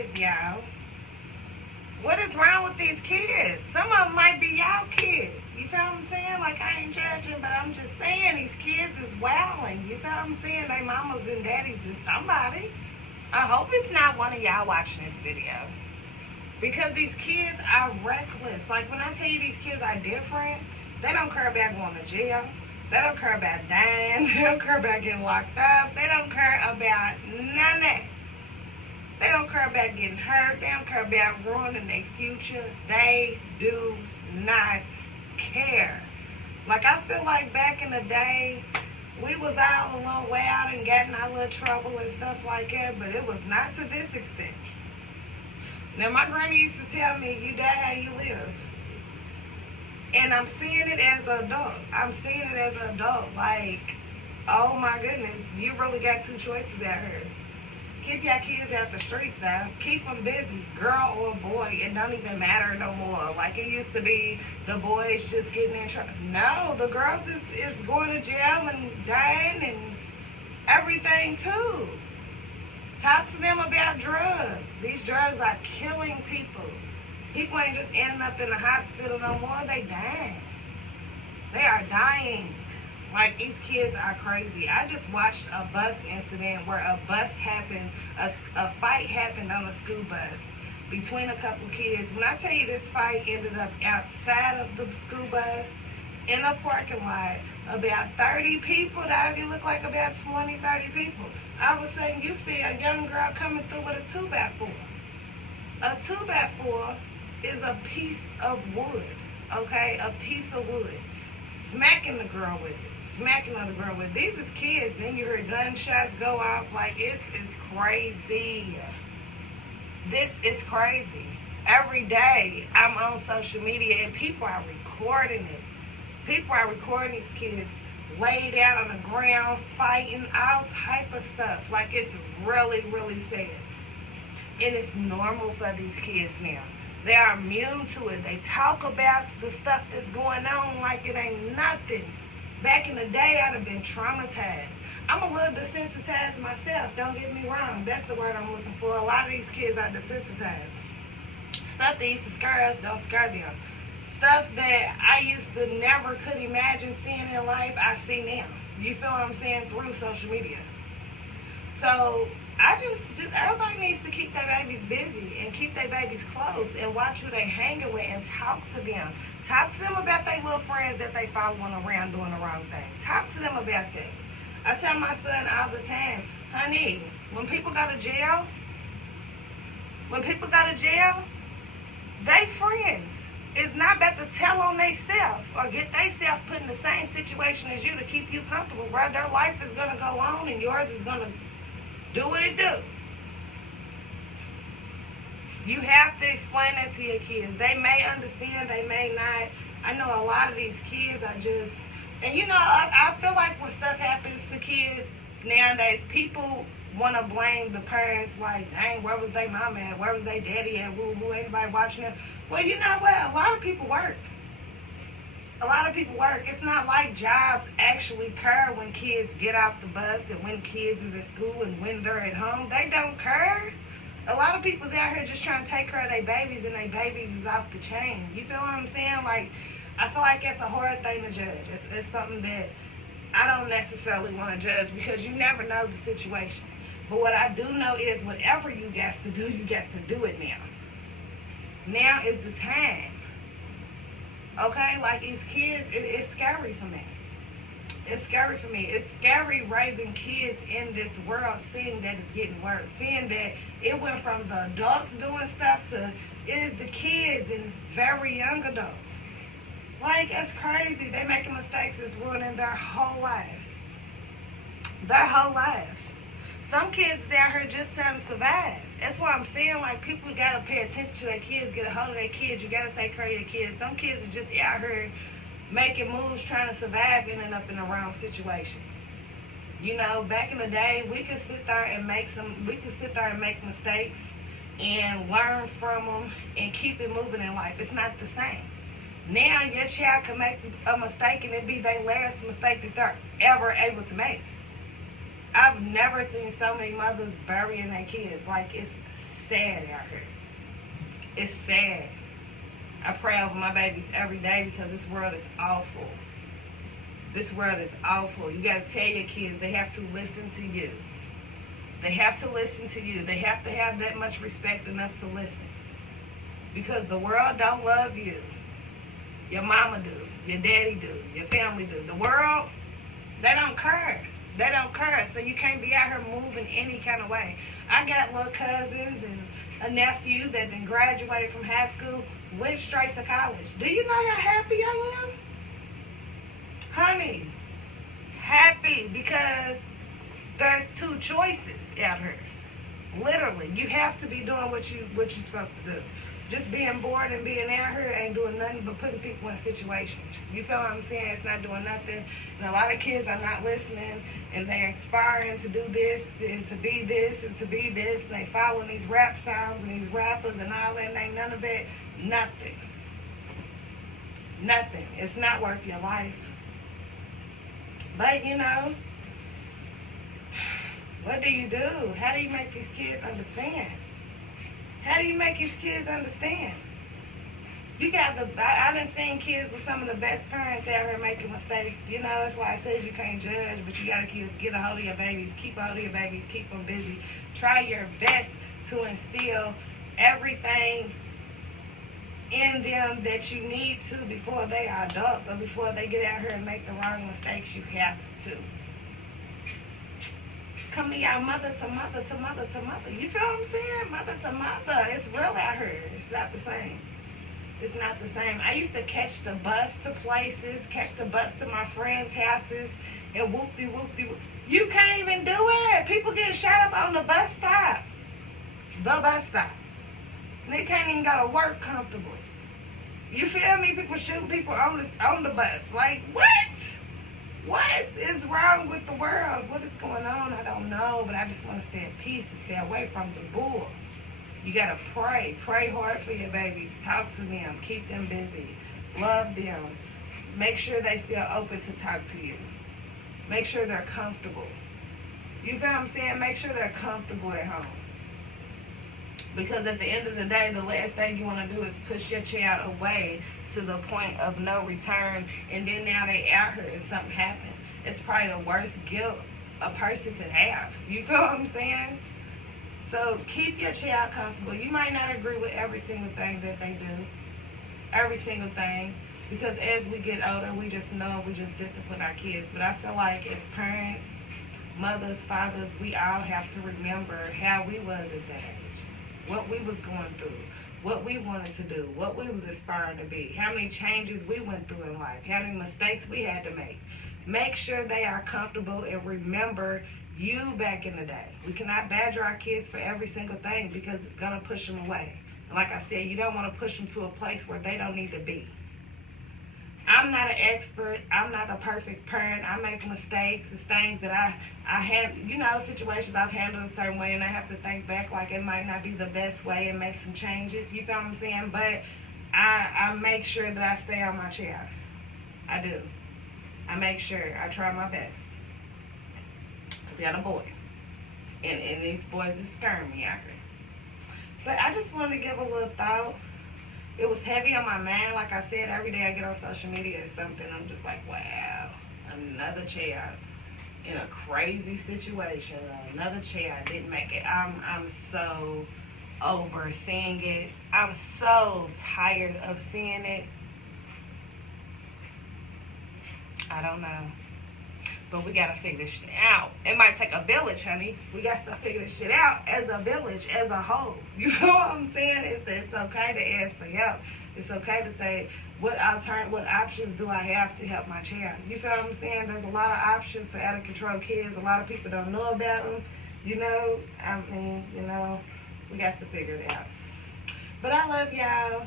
kids, y'all. What is wrong with these kids? Some of them might be y'all kids. You feel what I'm saying? Like, I ain't judging, but I'm just saying these kids is wilding. You feel what I'm saying? They mamas and daddies is somebody. I hope it's not one of y'all watching this video. Because these kids are reckless. Like, when I tell you these kids are different, they don't care about going to jail. They don't care about dying. They don't care about getting locked up. They don't care about none of that. They don't care about getting hurt. They don't care about ruining their future. They do not care. Like, I feel like back in the day, we was all a little wild and got in our little trouble and stuff like that, but it was not to this extent. Now, my granny used to tell me, you die how you live. And I'm seeing it as an adult. I'm seeing it as an adult. Like, oh my goodness, you really got two choices out here. Keep your kids out the streets now. Keep them busy, girl or boy. It don't even matter no more. Like it used to be, the boys just getting in trouble. No, the girls is going to jail and dying and everything too. Talk to them about drugs. These drugs are killing people. People ain't just ending up in the hospital no more. They dying. They are dying. Like, these kids are crazy. I just watched a bus incident where a bus happened, a fight happened on a school bus between a couple kids. When I tell you this fight ended up outside of the school bus, in a parking lot, about 30 people, dog. It looked like about 20, 30 people. All of a sudden, you see a young girl coming through with a 2x4. A 2x4 is a piece of wood, okay? A piece of wood. Smacking the girl with it. Smacking on the girl with it. These is kids. Then you hear gunshots go off. Like, it's crazy. This is crazy. Every day, I'm on social media, and people are recording it. People are recording these kids laid out on the ground, fighting, all type of stuff. Like, it's really, really sad. And it's normal for these kids now. They are immune to it. They talk about the stuff that's going on like it ain't nothing. Back in the day, I'd have been traumatized. I'm a little desensitized myself, don't get me wrong. That's the word I'm looking for. A lot of these kids are desensitized. Stuff that used to scare us don't scare them. Stuff that I used to never could imagine seeing in life, I see now. You feel what I'm saying? Through social media. So, I just everybody needs to keep their babies busy and keep their babies close and watch who they hanging with and talk to them. Talk to them about their little friends that they following around doing the wrong thing. Talk to them about that. I tell my son all the time, honey, when people go to jail, they friends. It's not about to tell on themselves or get themselves put in the same situation as you to keep you comfortable, bro. Their life is going to go on and yours is going to do what it do. You have to explain that to your kids. They may understand, they may not. I know a lot of these kids are just, and you know, I feel like when stuff happens to kids nowadays, people want to blame the parents, like, dang, where was their mama at? Where was their daddy at? Woo, anybody watching them? Well, you know what? A lot of people work. A lot of people work. It's not like jobs actually care when kids get off the bus and when kids is at school and when they're at home. They don't care. A lot of people's out here just trying to take care of their babies and their babies is off the chain. You feel what I'm saying? Like, I feel like it's a hard thing to judge. It's something that I don't necessarily want to judge because you never know the situation. But what I do know is whatever you got to do, you got to do it now. Now is the time. Okay, like these kids, it's scary for me. It's scary for me. It's scary raising kids in this world, seeing that it's getting worse. Seeing that it went from the adults doing stuff to it is the kids and very young adults. Like, it's crazy. They making mistakes that's ruining their whole lives. Their whole lives. Some kids down here just trying to survive. That's why I'm saying, like, people got to pay attention to their kids, get a hold of their kids. You got to take care of your kids. Some kids is just out here making moves, trying to survive, ending up in the wrong situations. You know, back in the day, we could sit there and make mistakes and learn from them and keep it moving in life. It's not the same. Now, your child can make a mistake and it be their last mistake that they're ever able to make. I've never seen so many mothers burying their kids. Like, it's sad out here. It's sad. I pray over my babies every day because this world is awful. This world is awful. You got to tell your kids they have to listen to you. They have to listen to you. They have to have that much respect enough to listen. Because the world don't love you. Your mama do. Your daddy do. Your family do. The world, they don't care. They don't care. So you can't be out here moving any kind of way. I got little cousins and a nephew that then graduated from high school, went straight to college. Do you know how happy I am? Honey, happy because there's two choices out here. Literally, you have to be doing what you're supposed to do. Just being bored and being out here ain't doing nothing but putting people in situations. You feel what I'm saying? It's not doing nothing. And a lot of kids are not listening, and they're aspiring to do this and to be this and to be this, and they following these rap songs and these rappers and all that, and ain't none of it. Nothing. Nothing. It's not worth your life. But, you know, what do you do? How do you make these kids understand? How do you make these kids understand? You got I done seen kids with some of the best parents out here making mistakes. You know, that's why I said you can't judge, but you got to get a hold of your babies. Keep a hold of your babies. Keep them busy. Try your best to instill everything in them that you need to before they are adults or before they get out here and make the wrong mistakes. You have to. Come to y'all mother to mother to mother to mother. You feel what I'm saying? Mother to mother. It's real out here. It's not the same. It's not the same. I used to catch the bus to places, catch the bus to my friends' houses, and whoop-de-whoop-de-whoop. You can't even do it. People get shot up on the bus stop. The bus stop. And they can't even go to work comfortably. You feel me? People shooting people on the bus. Like, what? What is wrong with the world? What is going on? I don't know, but I just want to stay at peace and stay away from the bull. You got to pray. Pray hard for your babies. Talk to them. Keep them busy. Love them. Make sure they feel open to talk to you. Make sure they're comfortable. You feel what I'm saying? Make sure they're comfortable at home. Because at the end of the day, the last thing you want to do is push your child away to the point of no return, and then now they out here and something happened. It's probably the worst guilt a person could have. You feel what I'm saying? So keep your child comfortable. You might not agree with every single thing that they do. Every single thing. Because as we get older, we just discipline our kids. But I feel like as parents, mothers, fathers, we all have to remember how we was at that age. What we was going through. What we wanted to do, what we was aspiring to be, how many changes we went through in life, how many mistakes we had to make. Make sure they are comfortable and remember you back in the day. We cannot badger our kids for every single thing because it's going to push them away. And like I said, you don't want to push them to a place where they don't need to be. I'm not an expert. I'm not a perfect parent. I make mistakes. It's things that I have, situations I've handled a certain way, and I have to think back like it might not be the best way and make some changes. You feel what I'm saying? But I make sure that I stay on my child. I do. I make sure. I try my best. Because I got a boy. And these boys is scaring me out here. But I just wanted to give a little thought. It was heavy on my mind. Like I said, every day I get on social media or something, I'm just like, wow, another child in a crazy situation. Another child didn't make it. I'm so over seeing it. I'm so tired of seeing it. I don't know. But we gotta figure this shit out. It might take a village, honey. We got to figure this shit out as a village, as a whole. You know what I'm saying? It's okay to ask for help. It's okay to say, what options do I have to help my child? You feel what I'm saying? There's a lot of options for out of control kids. A lot of people don't know about them. We got to figure it out. But I love y'all.